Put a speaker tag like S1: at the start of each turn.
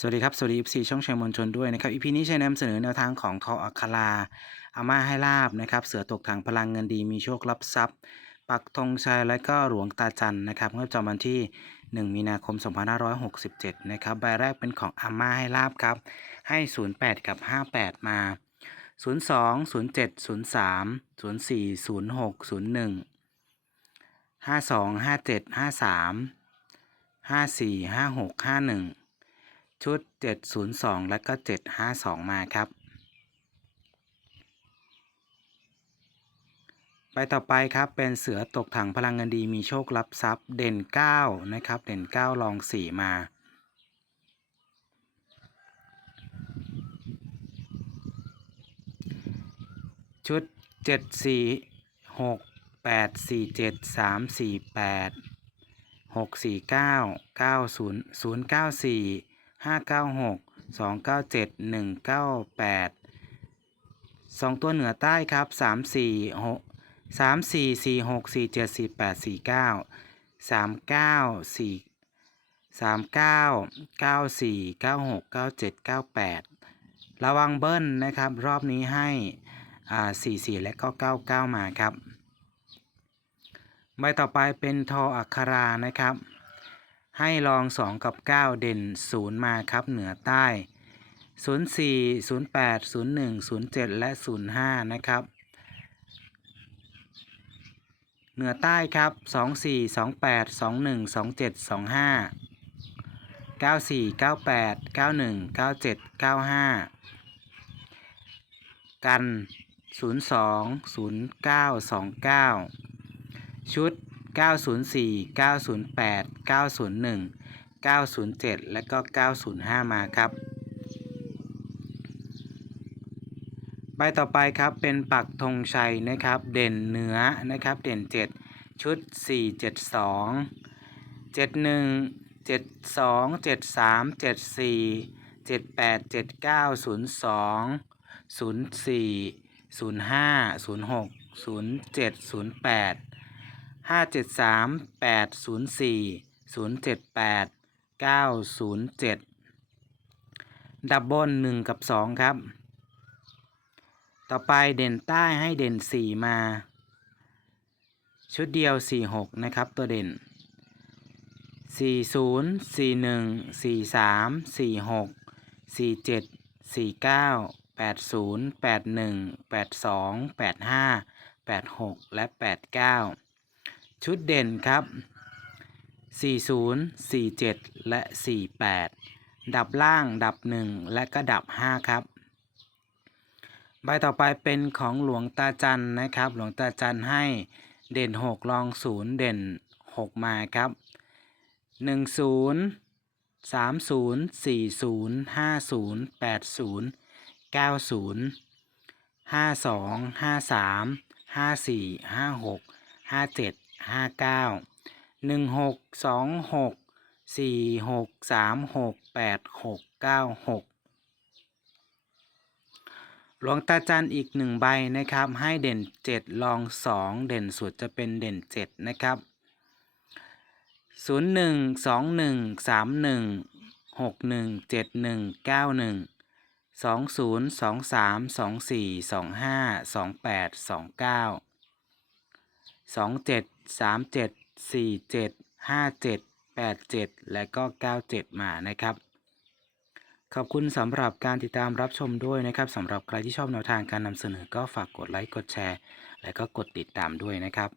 S1: สวัสดีครับ สวัสดี FC ช่องชร์มวลชนด้วยนะครับ EP นี้ใช้นำเสนอแนวทางของทออัคราอาม่าให้ลาบนะครับ เสือตกถังพลังเงินดีมีโชครับทรัพย์ ปักธงชัยและก็หลวงตาจันนะครับงวดประจำวันที่ 1 มีนาคม 2567 นะครับ ใบแรกเป็นของอาม่าให้ลาบครับ ให้ 08 กับ 58 มา 02 07 03 04 06 01 52 57 53 54 56 51 ชุด 702 และก็ 752 มาครับ ไปต่อไปครับเป็นเสือตกถังพลังเงินดีมีโชครับทรัพย์เด่น 9 นะครับ เด่น 9 ลอง 4 มาชุด 7 4 6 8 4 7 3 4 8 6 4 9 9 0 0 9 4 ห้าเก้าหกสองเก้าเจ็ดหนึ่งเก้าแปดสองตัวเหนือใต้ครับสามสี่หกสามสี่สี่หกสี่เจ็ดสี่แปดสี่เก้าสามเก้าสี่สามเก้าเก้าสี่เก้าหกเก้าเจ็ดเก้าแปดระวังเบิ้ลนะครับ รอบนี้ให้อ่าสี่สี่และก็เก้าเก้ามาครับ ใบต่อไปเป็นทออัครานะครับ ให้ลอง 2 กับ 9 เด่น 0 มาครับเหนือใต้ 04 08 01 07 และ 05 นะครับ เหนือใต้ครับ 24 28 21 27 25 94 98 91 97 95 กัน 02 09 29 ชุด 904 908 901 907 และก็ 905 มาครับ ใบต่อไปครับเป็นปักธงชัยนะครับ เด่นเหนือนะครับ เด่น 7 ชุด 4 72 71 72 73 74 78 79 02 04 05 06 07 08 ห้าเจ็ดสามแปดศูนย์สี่ศูนย์เจ็ดแปดเก้าศูนย์เจ็ดดับบนหนึ่งกับสองครับ ต่อไปเด่นใต้ให้เด่นสีมา ชุดเดียวสี่หกนะครับ ตัวเด่นสี่ศูนย์สี่หนึ่งสี่สามสี่หกสี่เจ็ดสี่เก้าแปดศูนย์แปดหนึ่งแปดสองแปดห้าแปดหกและแปดเก้า ชุดเด่นครับ 40 47 และ 48 ดับล่างดับ 1 และก็ดับ 5 ครับ ใบต่อไปเป็นของหลวงตาจันนะครับ หลวงตาจันให้เด่น6ลอง 0 เด่น 6 มาครับ 10 30 40 50 80 90 52 53 54 56ห้าเจ็ด ห้าเก้าหนึ่งหกสองหกสี่หกสามหกแปดหกเก้าหกหลวงตาจันอีกหนึ่งใบนะครับ ให้เด่นเจ็ดลองสองเด่นสุดจะเป็นเด่นเจ็ดนะครับศูนย์หนึ่งสองหนึ่งสามหนึ่งหกหนึ่งเจ็ดหนึ่งเก้าหนึ่งสองศูนย์สองสามสองสี่สองห้าสองแปดสองเก้า สองเจ็ดสามเจ็ดสี่เจ็ดห้าเจ็ดแปดเจ็ดและก็เก้าเจ็ดมานะครับ ขอบคุณสำหรับการติดตามรับชมด้วยนะครับสำหรับใครที่ชอบแนวทางการนำเสนอก็ฝากกดไลค์กดแชร์ และก็กดติดตามด้วยนะครับ